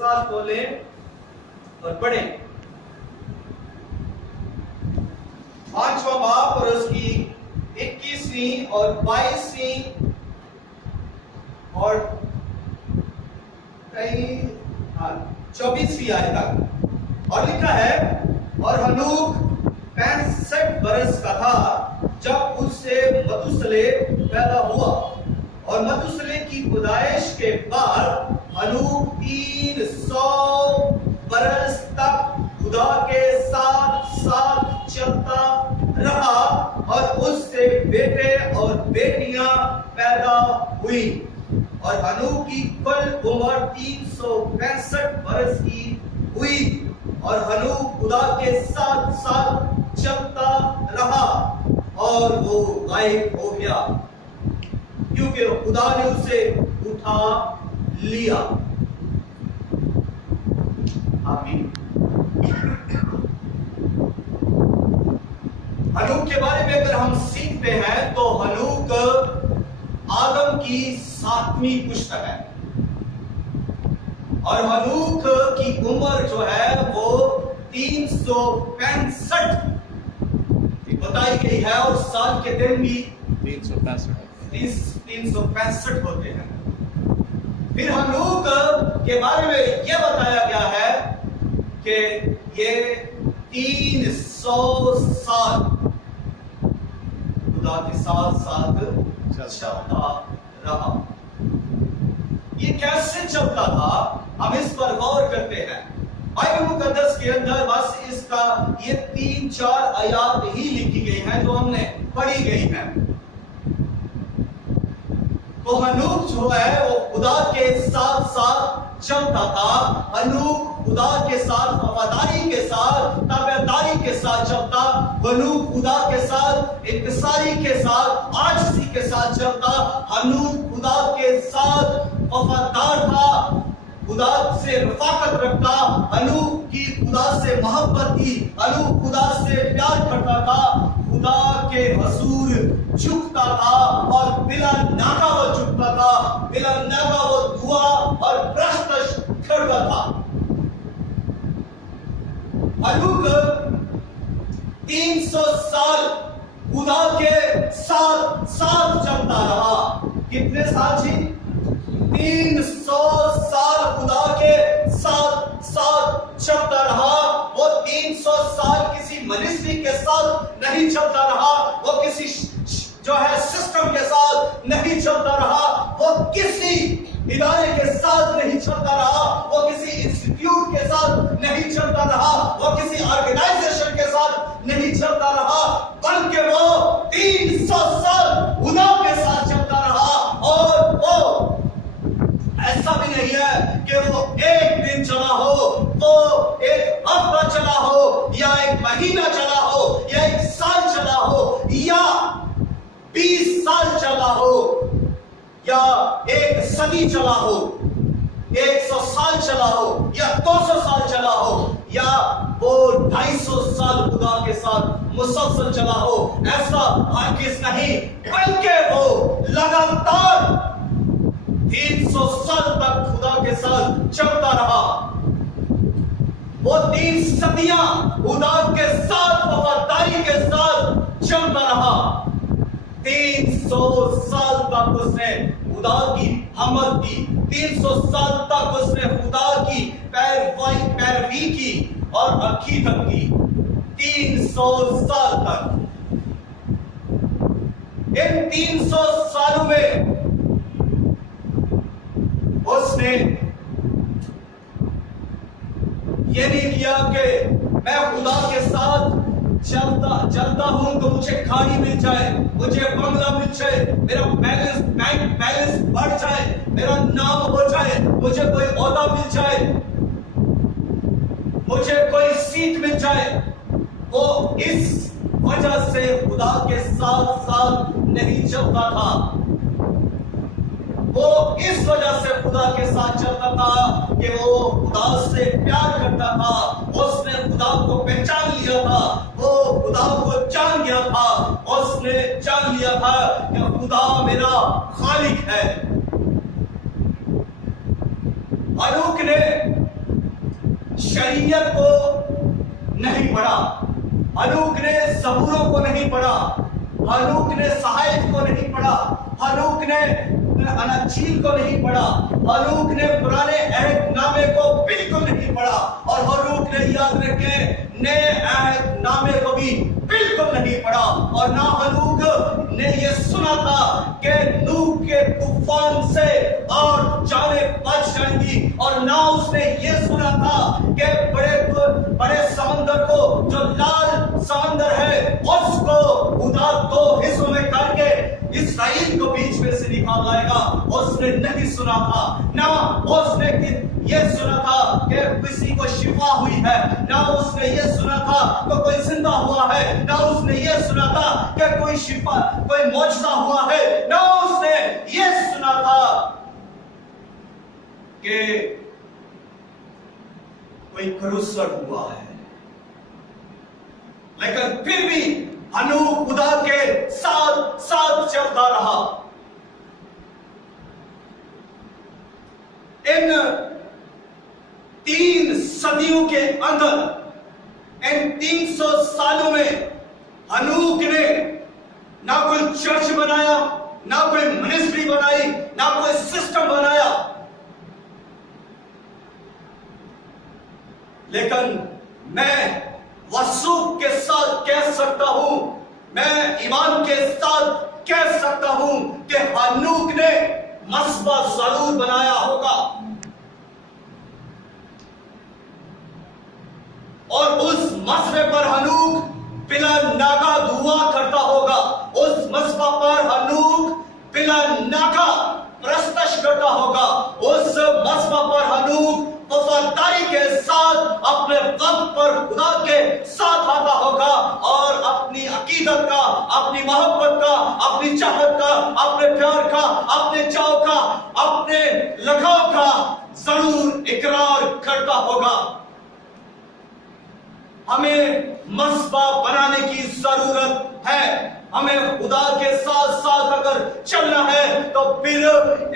साथ बोले और पढ़े। पांचवा बाप और उसकी 21वीं और 22वीं और 24वीं आयत तक। और लिखा है, और हनूक 65 बरस का था जब उससे मथुसले पैदा हुआ, और मथुसले की पैदाइश के बाद हनूक 300 बरस तक खुदा के साथ साथ चलता रहा, और उससे बेटे और बेटियां पैदा हुई। और हनूक की कुल उम्र 365 बरस की हुई, और हनूक खुदा के साथ साथ चलता रहा और वो गायब हो गया, क्योंकि खुदा ने उसे उठा लिया। आमीन। हनूक के बारे में अगर हम सीखते हैं तो हनूक आदम की 7वीं पुस्तक है, और हनूक की उम्र जो है वो 365 बताई गई है, और साल के दिन भी 365 होते हैं। फिर हनूक के बारे में यह बताया गया है कि ये 300 साल खुदा के साथ साथ चलता रहा। ये कैसे चलता था, हम इस पर गौर करते हैं। बाइबल मुकद्दस के अंदर बस इसका ये 3-4 आयत ही लिखी गई हैं जो हमने पढ़ी गई हैं। तो हनूक जो है वो खुदा के साथ साथ चलता था। हनूक खुदा के साथ वफादारी के साथ ताबेदारी के साथ चलता। हनूक खुदा के साथ इंतसारी के साथ आजिज़ी के साथ चलता। हनूक खुदा के साथ वफादार था, खुदा से रफाकत रखता। हनूक की खुदा से मोहब्बत थी। हनूक खुदा से प्यार करता था, खुदा के हुजूर झुकता था, और बिला नागा वो झुकता था, बिला नागा वो दुआ और प्रस्तश करता था। हनूक 300 साल खुदा के साथ साथ चलता रहा। कितने साल जी? 300 साल खुदा के साथ साथ चलता रहा। वो 300 साल किसी मिनिस्ट्री के साथ नहीं चलता रहा, वो किसी जो है सिस्टम के साथ नहीं चलता रहा, वो किसी इदारे के साथ नहीं चलता रहा, वो किसी इंस्टीट्यूट के साथ नहीं चलता रहा, वो किसी ऑर्गेनाइजेशन के साथ नहीं चलता रहा, बल्कि वो 300 साल खुदा के साथ चलता रहा। और वो ऐसा भी नहीं है कि वो एक दिन चला हो, वो एक हफ्ता चला हो, या एक महीना चला हो, या एक साल चला हो, या 20 साल चला हो, या एक सदी चला हो, 100 साल चला हो, या 200 साल चला हो, या वो 250 साल खुदा के साथ मुसलसल चला हो। ऐसा हरगिज़ नहीं, बल्कि वो लगातार 300 साल तक खुदा के साथ चलता रहा। वो 3 सदियां खुदा के साथ वफादारी के साथ चलता रहा। 300 साल तक उसने खुदा की हमद की, 300 साल तक उसने खुदा की पैरवी की और अकीदत की। 300 साल तक। इन 300 सालों में उसने ये नहीं किया कि मैं खुदा के साथ चलता हूं तो मुझे गाड़ी मिल जाए, मुझे बंगला मिल जाए, मेरा बैंक बैलेंस बढ़ जाए, मेरा नाम हो जाए, मुझे कोई ओहदा मिल जाए, मुझे कोई सीट मिल जाए। वो इस वजह से खुदा के साथ साथ नहीं चलता था। वो इस वजह से खुदा के साथ चलता था कि वो खुदा से प्यार करता था। उसने खुदा को पहचान लिया था, वो खुदा को जान गया था। उसने जान लिया था कि खुदा मेरा खालिक है। हनूक ने शरीयत को नहीं पढ़ा, हनूक ने ज़बूरों को नहीं पढ़ा, हनूक ने सहाइफ को नहीं पढ़ा, हनूक ने अनजील को नहीं पढ़ा, हनूक ने पुराने अहदनामे को बिल्कुल नहीं पढ़ा, और हनूक ने याद रखे नए अहदनामे को भी बिल्कुल नहीं पढ़ा। और ना हनूक ने यह सुना था कि नूह के तूफान से और जानें बच जाएंगी, और ना उसने यह सुना था कि बड़े बड़े समंदर को, जो लाल समंदर है, उसको खुदा दो हिस्सों में करके इस्राएल को बीच में से निकाल लाएगा। उसने नहीं सुना था, ना उसने ये सुना था कि किसी को शिफा हुई है, ना उसने ये सुना था कि कोई जिंदा हुआ है, ना उसने ये सुना था कि कोई शिफा, कोई मौजज़ा हुआ है, ना उसने ये सुना था कि कोई क्रूसर हुआ है। लेकिन फिर भी हनूक खुदा के साथ साथ चलता रहा। इन 3 सदियों के अंदर, इन 300 सालों में हनूक ने ना कोई चर्च बनाया, ना कोई मिनिस्ट्री बनाई, ना कोई सिस्टम बनाया, लेकिन मैं वसूख के साथ कह सकता हूं, मैं ईमान के साथ कह सकता हूं कि हनूक ने मस्बा जरूर बनाया होगा, और उस मसबे पर हनूक बिला नागा दुआ करता होगा, उस मस्बा पर हनूक बिला नागा प्रस्तश करता होगा, उस मस्बा पर हनूक वफादारी के साथ अपने वक्त पर खुदा के साथ आता होगा, और अपनी अकीदत का, अपनी मोहब्बत का, अपनी चाहत का, अपने प्यार का, अपने चाव का, अपने लगाव का जरूर इकरार करता होगा। हमें मस्बा बनाने की जरूरत है। हमें खुदा के साथ साथ अगर चलना है तो फिर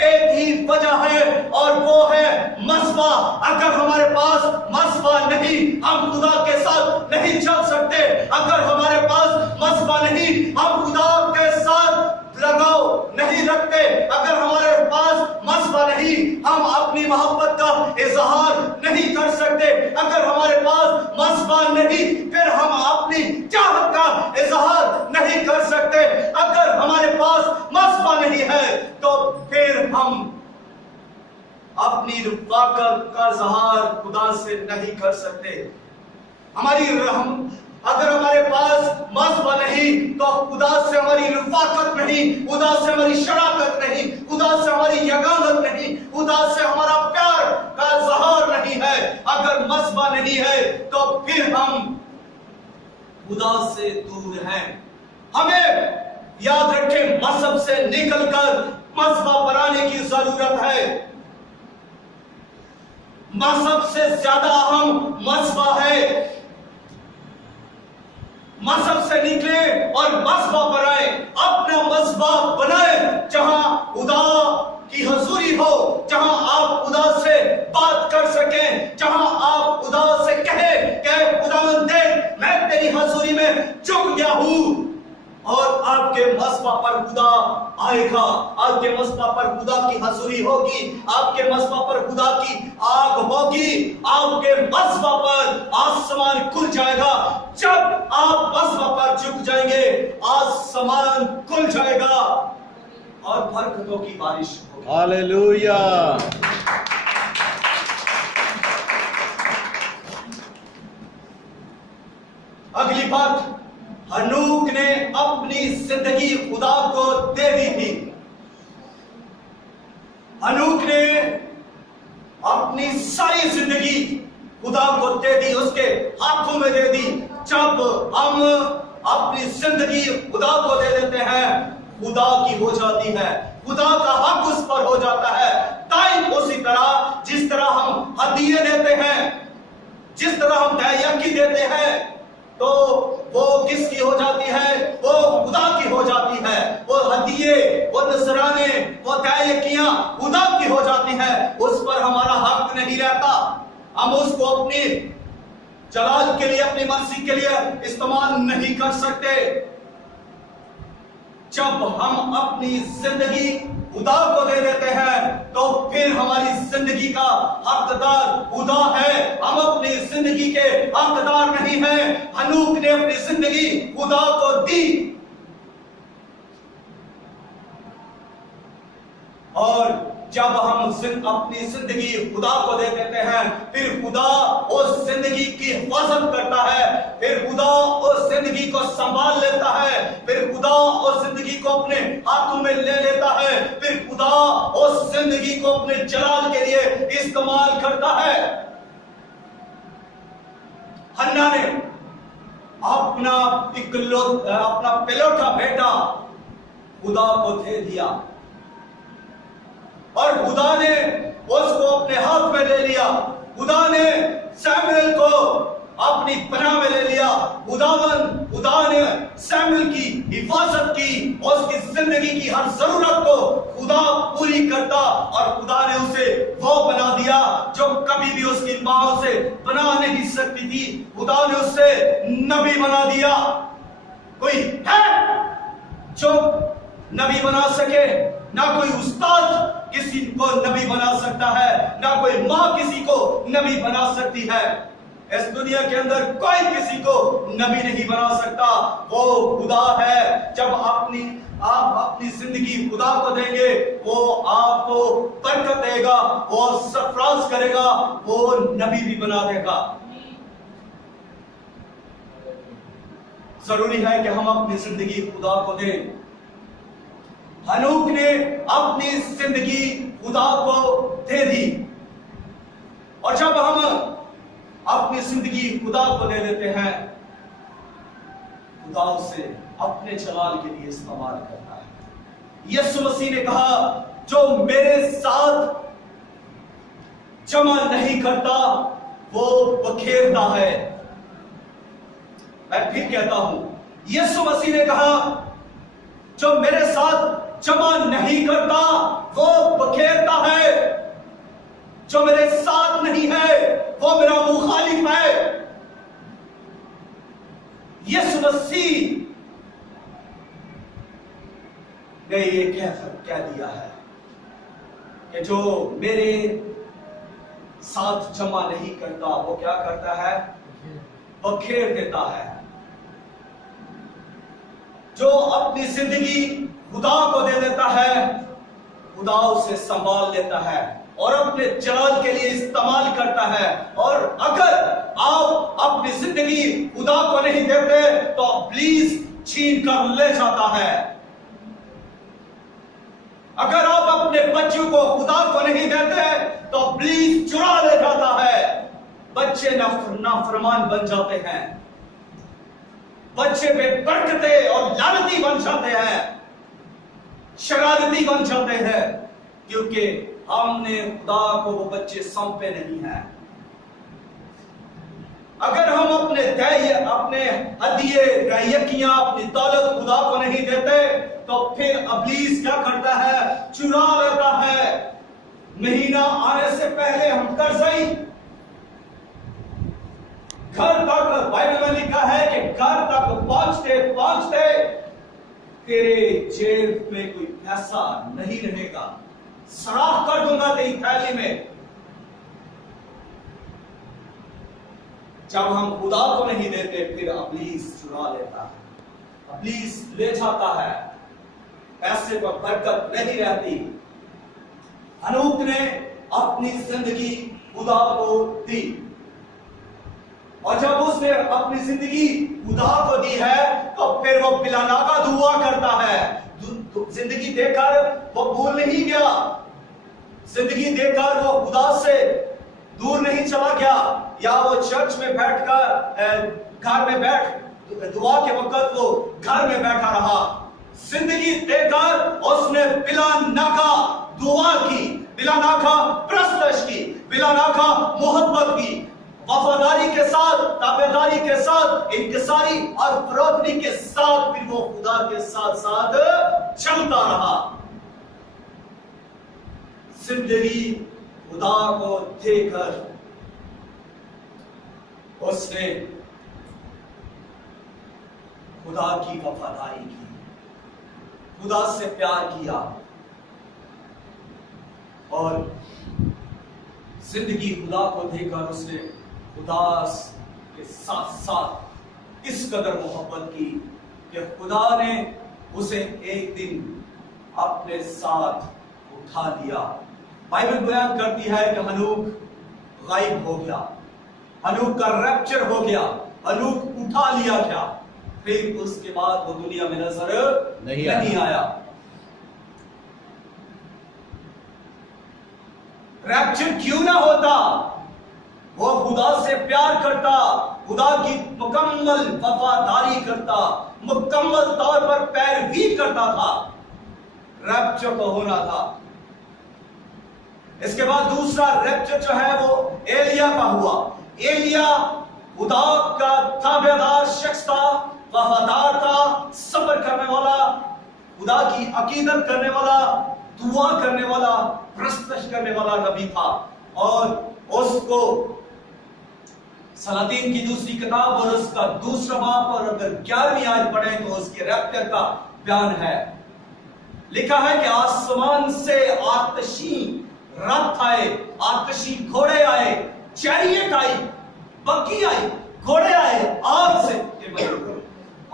एक ही वजह है, और वो है मस्बा। अगर हमारे पास मस्बा नहीं, हम खुदा के साथ नहीं चल सकते। अगर हमारे पास मस्बा नहीं, हम खुदा के साथ लगाव नहीं रखते। अगर हमारे पास मस्बा नहीं, हम अपनी मोहब्बत का इजहार नहीं कर सकते। अगर हमारे पास मस्बा नहीं, फिर हम अपनी चाहत का इजहार नहीं कर सकते। अगर हमारे पास मस्बा नहीं है तो फिर हम अपनी रफ़ाकत का इजहार खुदा से नहीं कर सकते। अगर हमारे पास मस्बा नहीं तो खुदा से हमारी रफ़ाकत नहीं, खुदा से हमारी शराकत नहीं, खुदा से हमारी यगानत नहीं, खुदा से हमारा प्यार का इजहार नहीं है। अगर मस्बा नहीं है तो फिर हम खुदा से दूर हैं। हमें याद रखें, मजहब से निकलकर मस्बा बनाने की जरूरत है। मजहब से ज्यादा अहम मस्बा है। मजहब से निकले और मस्बा बनाए, अपना मस्बा बनाए जहां खुदा की हजूरी हो, जहां आप खुदा से बात कर सकें, जहां आप खुदा से कहें कि खुदावंद देख, मैं तेरी हजूरी में झुक गया हूं, और आपके मस्बा पर खुदा आएगा, आपके मस्बा पर खुदा की हजूरी होगी, आपके मस्बा पर खुदा की आग होगी, आपके मस्बा पर आसमान खुल जाएगा। जब आप मस्बा पर झुक जाएंगे, आसमान खुल जाएगा और बरकतों की बारिश होगी। हालेलुया। अगली बात, हनूक ने अपनी जिंदगी खुदा को दे दी थी। हनूक ने अपनी सारी जिंदगी खुदा को दे दी, उसके हाथों में दे दी। जब हम अपनी जिंदगी खुदा को दे देते हैं, खुदा की हो जाती है, खुदा का हक उस पर हो जाता है। टाइम उसी तरह, जिस तरह हम हदिये देते हैं, जिस तरह हम दयाकी देते हैं, तो वो किसकी हो जाती है? वो खुदा की हो जाती है। वो हदिये, वो नजराने, वो दयाकियां खुदा की हो जाती है। उस पर हमारा हक नहीं रहता। हम उसको अपनी जलाल के लिए, अपनी मर्जी के लिए इस्तेमाल नहीं कर सकते। जब हम अपनी जिंदगी खुदा को दे देते हैं तो फिर हमारी जिंदगी का हकदार खुदा है, हम अपनी जिंदगी के हकदार नहीं हैं। हनूक ने अपनी जिंदगी खुदा को दी और जब हम अपनी जिंदगी खुदा को दे देते हैं, फिर खुदा उस जिंदगी की हिफाजत करता है, फिर खुदा उस जिंदगी को संभाल लेता है, फिर खुदा उस जिंदगी को अपने हाथों में ले लेता है, फिर खुदा उस जिंदगी को अपने जलाल के लिए इस्तेमाल करता है। हन्ना ने अपना पिलोटा बेटा खुदा को दे दिया और खुदा ने उसको अपने हाथ में ले लिया। खुदा ने सैमुएल को अपनी पनाह में ले लिया। खुदा ने सैमुएल की हिफाजत की, उसकी जिंदगी की हर जरूरत को खुदा पूरी करता और खुदा ने उसे वो बना दिया जो कभी भी उसकी मां से बना नहीं सकती थी। खुदा ने उसे नबी बना दिया। कोई है जो नबी बना सके? ना कोई उस्ताद किसी को नबी बना सकता है, ना कोई मां किसी को नबी बना सकती है। इस दुनिया के अंदर कोई किसी को नबी नहीं बना सकता, वो खुदा है। जब आप अपनी जिंदगी खुदा को देंगे, वो आपको बरकत देगा, वो सरफराज करेगा, वो नबी भी बना देगा। जरूरी है कि हम अपनी जिंदगी खुदा को दें। हनूक ने अपनी जिंदगी खुदा को दे दी और जब हम अपनी जिंदगी खुदा को दे देते हैं, खुदा उसे अपने जलाल के लिए इस्तेमाल करता है। यीशु मसीह ने कहा, जो मेरे साथ जमा नहीं करता वो बखेरता है। मैं फिर कहता हूं, यीशु मसीह ने कहा, जो मेरे साथ जमा नहीं करता वो बखेरता है, जो मेरे साथ नहीं है वो मेरा मुखालिफ है। यीशु मसीह ने ये कह दिया है कि जो मेरे साथ जमा नहीं करता वो क्या करता है? बखेर देता है। जो अपनी जिंदगी खुदा को दे देता है, खुदा उसे संभाल लेता है और अपने जलाल के लिए इस्तेमाल करता है। और अगर आप अपनी जिंदगी खुदा को नहीं देते तो प्लीज छीन कर ले जाता है। अगर आप अपने बच्चों को खुदा को नहीं देते तो प्लीज चुरा ले जाता है। बच्चे नाफरमान बन जाते हैं, बच्चे बेबरकते और लानती बन जाते हैं, शरारती बन जाते हैं, क्योंकि हमने खुदा को वो बच्चे सौंपे नहीं हैं। अगर हम अपने हदिये रैयकियां, अपनी दौलत खुदा को नहीं देते तो फिर इब्लीस क्या करता है? चुरा लेता है। महीना आने से पहले हम कर्जई घर तक, बाइबल में लिखा है कि घर तक पहुंचते पहुंचते तेरे जेब में कोई पैसा नहीं रहेगा, सराख कर दूंगा तेरी थैली में। जब हम खुदा को नहीं देते फिर इब्लीस चुरा लेता है, इब्लीस ले जाता है, पैसे पर बरकत नहीं रहती। हनूक ने अपनी जिंदगी खुदा को दी और जब उसने अपनी जिंदगी खुदा को दी है तो फिर वो बिलानाका दुआ करता है। जिंदगी देकर वो भूल नहीं गया, जिंदगी देकर वो खुदा से दूर नहीं चला गया, या वो चर्च में बैठकर घर में बैठ दुआ के वक्त वो घर में बैठा रहा। जिंदगी देकर उसने बिलानाका दुआ की, बिलानाका प्रस्तश की, बिलानाका मोहब्बत की, वफादारी के साथ, ताबेदारी के साथ, इंकिसारी और फरोख्ती के साथ फिर वो खुदा के साथ साथ चलता रहा। जिंदगी खुदा को देकर उसने खुदा की वफादारी की, खुदा से प्यार किया और जिंदगी खुदा को देकर उसने खुदा के साथ साथ इस कदर मोहब्बत की कि खुदा ने उसे एक दिन अपने साथ उठा लिया। बाइबल बयान करती है कि हनूक गायब हो गया, हनूक का रैप्चर हो गया, हनूक उठा लिया गया, फिर उसके बाद वो दुनिया में नजर नहीं आया। रैप्चर क्यों ना होता? वो खुदा से प्यार करता, खुदा की मुकम्मल वफादारी करता, मुकम्मल तौर पर पैरवी करता था, रैप्चर तो होना था। इसके बाद दूसरा रैप्चर जो है वो एलिया का हुआ। एलिया खुदा का ताबेदार शख्स था, वफादार था, सब्र करने वाला, खुदा की अकीदत करने वाला, दुआ करने वाला, प्रस्तश करने वाला नबी था। और उसको सलातीन की दूसरी किताब और उसका दूसरा बाब और अगर 11वीं आयत पढ़ें तो उसके रैप्चर का बयान है। लिखा है कि आसमान से आतशी रथ आए, आतशी घोड़े आए, चैरियट आई, बग्गी आई, घोड़े आए आग से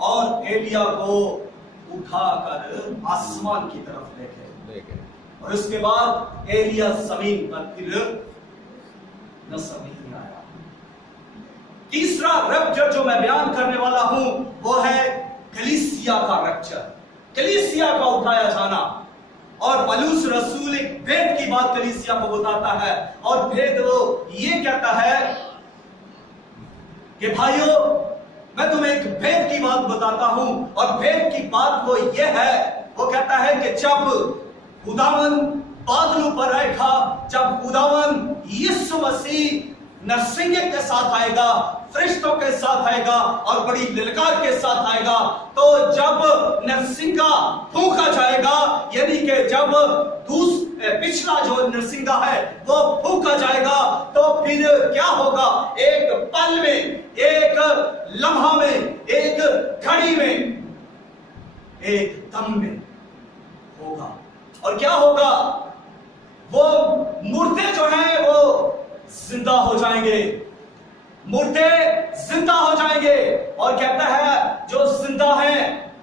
और एलिया को उठाकर आसमान की तरफ लेके और उसके बाद एलिया जमीन पर फिर नजर नहीं आया। तीसरा रैप्चर जो मैं बयान करने वाला हूं वो है कलीसिया का रैप्चर, कलीसिया का उठाया जाना। और पौलुस रसूल एक भेद की बात कलीसिया को बताता है और भेद वो ये कहता है कि भाइयों मैं तुम्हें एक भेद की बात बताता हूं और भेद की बात वो ये है, वो कहता है कि जब खुदावन बादलों पर आएगा, जब खुदावन यीशु मसीह नरसिंगे के साथ आएगा, फरिश्तों के साथ आएगा और बड़ी ललकार के साथ आएगा, तो जब नरसिंगा फूंका जाएगा, यानी कि जब पिछला जो नरसिंगा है वो फूंका जाएगा, तो फिर क्या होगा? एक पल में, एक लम्हा में, एक घड़ी में, एक दम में होगा। और क्या होगा? वो मुर्दे जो हैं वो जिंदा हो जाएंगे, मुर्दे जिंदा हो जाएंगे। और कहता है जो जिंदा है,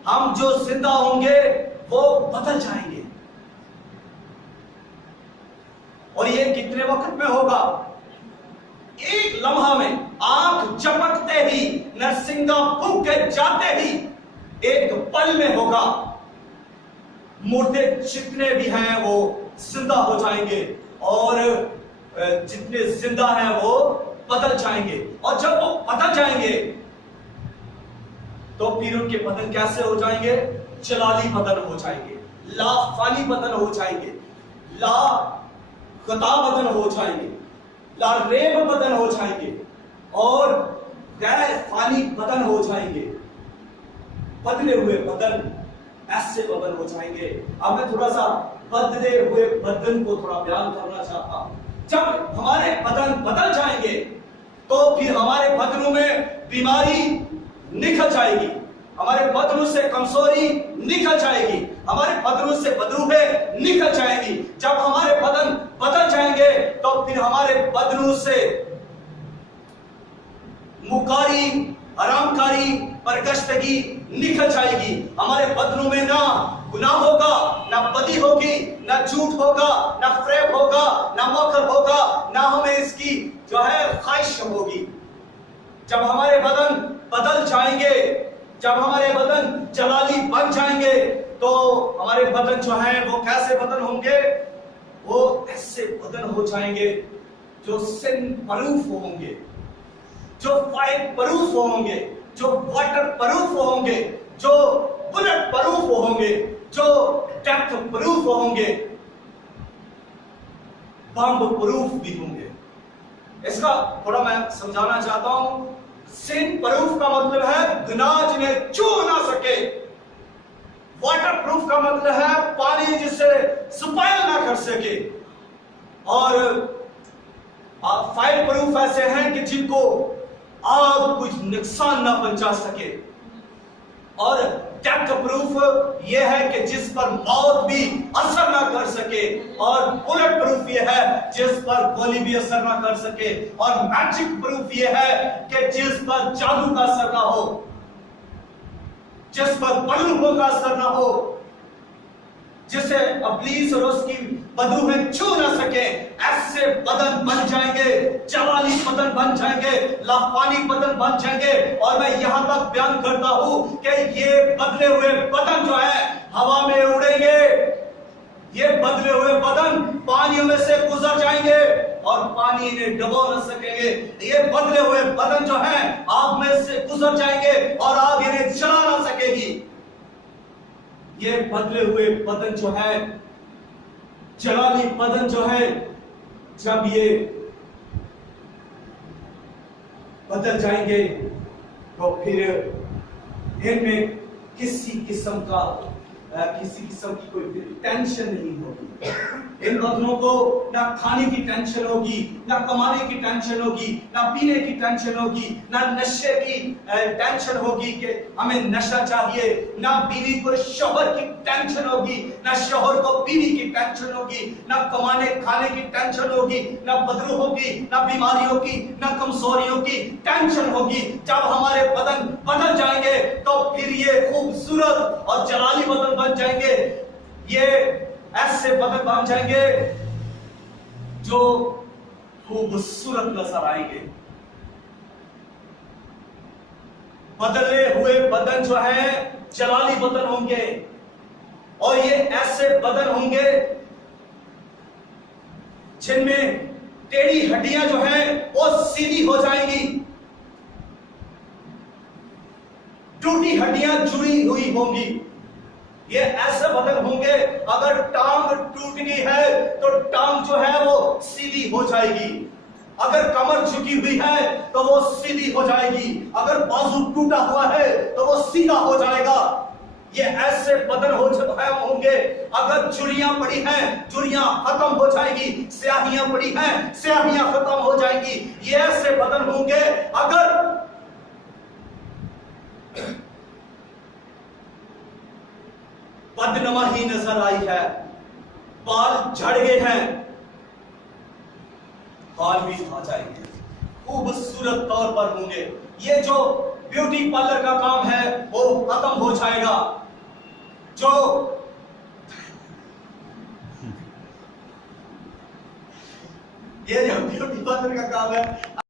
हम जो जिंदा होंगे वो बदल जाएंगे। और ये कितने वक्त में होगा? एक लम्हा में, आंख झपकते ही, नरसिंगा फूंक के जाते ही एक पल में होगा। मुर्दे जितने भी हैं वो जिंदा हो जाएंगे और जितने जिंदा हैं वो बदल जाएंगे। और जब वो बदल जाएंगे तो फिर उनके बदन कैसे हो जाएंगे? जलाली बदन हो जाएंगे, लाफानी बदन हो जाएंगे, ला गता बदन हो जाएंगे, ला रेब बदन हो जाएंगे और गैर फानी बदन हो जाएंगे। बदले हुए बदन, ऐसे बदन हो जाएंगे। अब मैं थोड़ा सा बदले हुए बदन को थोड़ा बयान करना चाहता हूं। जब हमारे बदन बदल जाएंगे तो फिर हमारे बदनों में बीमारी निकल जाएगी, हमारे बदनों से कमजोरी निकल जाएगी, हमारे बदनों से बदरूहें निकल जाएंगी। जब हमारे बदन बदल जाएंगे तो फिर हमारे बदनों से मुकारी, आरामकारी, परगश्तगी निकल जाएगी। हमारे बदनों में ना गुनाह होगा, ना बदी होगी, ना झूठ होगा, ना फ्रेब होगा, ना मौखर होगा, ना हमें इसकी जो है ख्वाहिश होगी। जब हमारे बदन बदल जाएंगे, जब हमारे बदन जलाली बन जाएंगे तो हमारे बदन जो है वो कैसे बदन होंगे? वो ऐसे बदन हो जाएंगे जो सिन प्रूफ होंगे, जो फायर प्रूफ होंगे, जो वाटर प्रूफ होंगे, जो बुलेट प्रूफ होंगे, जो डेप्थ प्रूफ होंगे, बम प्रूफ भी होंगे। इसका थोड़ा मैं समझाना चाहता हूं। सिन प्रूफ का मतलब है गुनाह जिन्हें छू ना सके। वाटर प्रूफ का मतलब है पानी जिसे स्पॉइल ना कर सके। और फायर प्रूफ ऐसे हैं कि जिनको आग कुछ नुकसान ना पहुंचा सके। और डेथ प्रूफ यह है कि जिस पर मौत भी असर ना कर सके, और बुलेट प्रूफ यह है जिस पर गोली भी असर ना कर सके, और मैजिक प्रूफ यह है कि जिस पर जादू का असर ना हो, जिस पर बदरूहों का असर ना हो, जिसे इब्लीस और उसकी बदरूहें छू ना सके, ऐसे बदन बन जाएंगे, जलाली बदन बन जाएंगे, लाफानी बदन बन जाएंगे। और मैं यहां तक बयान करता हूं कि ये बदले हुए बदन जो है हवा में उड़ेंगे, ये बदले हुए बदन पानियों में से गुजर जाएंगे और पानी इन्हें डुबो न सकेंगे। ये बदले हुए बदन जो है आग में से गुजर जाएंगे और आग इन्हें जला ना सकेगी। ये बदले हुए बदन जो है, जलाली बदन जो है, जब ये बदल जाएंगे तो फिर इनमें किसी किस्म की कोई टेंशन नहीं होगी। इन बदनों को ना खाने की टेंशन होगी, ना कमाने की टेंशन होगी, ना पीने की टेंशन होगी, ना नशे की टेंशन होगी कि हमें नशा चाहिए, ना बीवी को शौहर की टेंशन होगी, ना शौहर को बीवी की टेंशन होगी, ना कमाने खाने की टेंशन होगी, ना बदरूहों की, ना बीमारियों की, ना कमजोरियों की टेंशन होगी। जब हमारे बदन बदल जाएंगे तो फिर ये खूबसूरत और जलाली बदन बन जाएंगे। ये ऐसे बदन बन जाएंगे जो खूबसूरत नजर आएंगे। बदले हुए बदन जो है जलाली बदन होंगे, और ये ऐसे बदन होंगे जिनमें टेढ़ी हड्डियां जो है वो सीधी हो जाएंगी, टूटी हड्डियां जुड़ी हुई होंगी। ये ऐसे बदन होंगे, अगर टांग टूट गई है तो टांग जो है वो सीधी हो जाएगी, अगर कमर झुकी हुई है तो वो सीधी हो जाएगी, अगर बाजू टूटा हुआ है तो वो सीधा हो जाएगा। ये ऐसे बदन होंगे, अगर चुड़ियां पड़ी हैं चुड़ियां खत्म हो जाएगी, स्याहियां पड़ी हैं स्याहियां खत्म हो जाएगी। ये ऐसे बदन होंगे अगर बदनवाही नजर आई है, बाल झड़ गए हैं, बाल भी आ जाएंगे, खूबसूरत तौर पर होंगे। ये जो ब्यूटी पार्लर का काम है वो खत्म हो जाएगा। जो ये जो ब्यूटी पार्लर का काम है